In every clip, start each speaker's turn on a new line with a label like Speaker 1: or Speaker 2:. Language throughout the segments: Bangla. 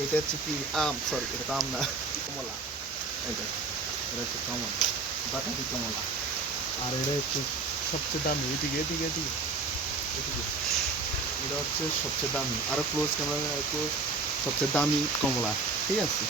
Speaker 1: এটা
Speaker 2: হচ্ছে কি, আম সরি এটা তো আম না, কমলা। এটা এটা হচ্ছে কমলা বাটাতি কমলা।
Speaker 1: আর এটা হচ্ছে সবচেয়ে দামি, এদিকে এদিকে এদিকে।
Speaker 2: এটা হচ্ছে সবচেয়ে দামি, আরও ক্লোজ ক্যামেরা ক্লোজ সবচেয়ে দামি কমলা, ঠিক আছে?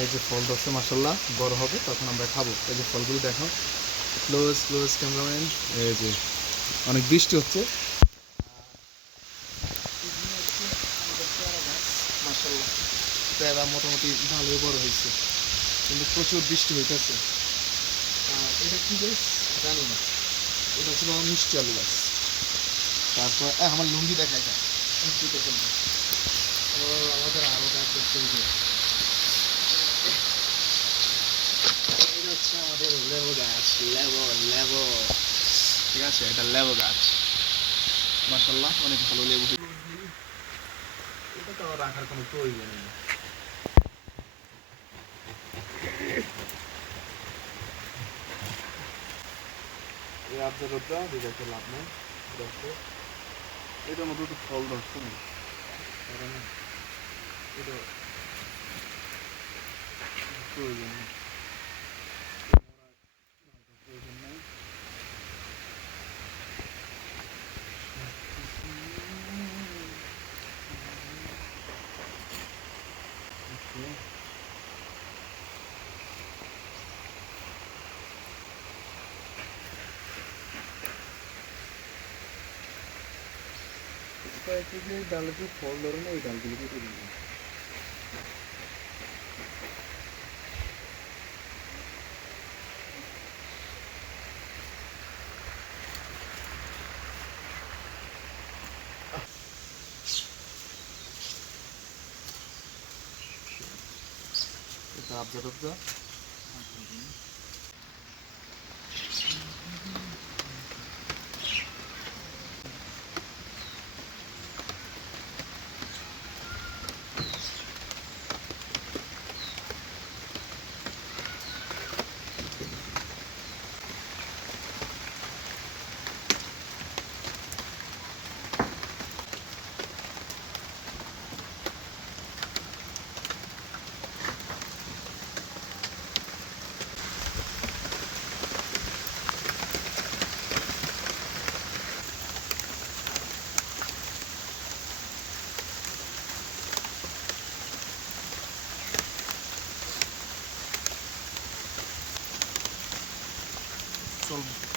Speaker 2: এই যে ফল ধরছে মাসাল্লাহ বড় হবে, তখন আমরা খাব। এই যে ফলগুলো দেখো ক্লোজ ক্লোজ ক্যামেরাম্যান এই যে অনেক বৃষ্টি হচ্ছে মাসাল্লাহ পেয়ারা মোটামুটি ভালোই বড় হয়েছে। কিন্তু প্রচুর বৃষ্টি হইতেছে। এটা কি গাছ জানি না। এটা ছিল মিষ্টি আলু গাছ। তারপর আমার লুঙ্গি না। ও, আমাদের আরও গাছ এটা হচ্ছে আমাদের লেবু গাছ। লেবু লেবু। ঠিক আছে, এটা লেবু গাছ। মাসাল্লাহ অনেক ভালো লেবু এটা তো রাখার কোনো প্রয়োজন নেই। এই আবজা রোদটা দেখে লাভ নেই দেখো এটার মধ্যে তো ফল ধরছে না কারণ এটা প্রয়োজন নেই প্রয়োজন নেই Okay. কয়েকটি যে ডালে যে ফল ধরে না сторону.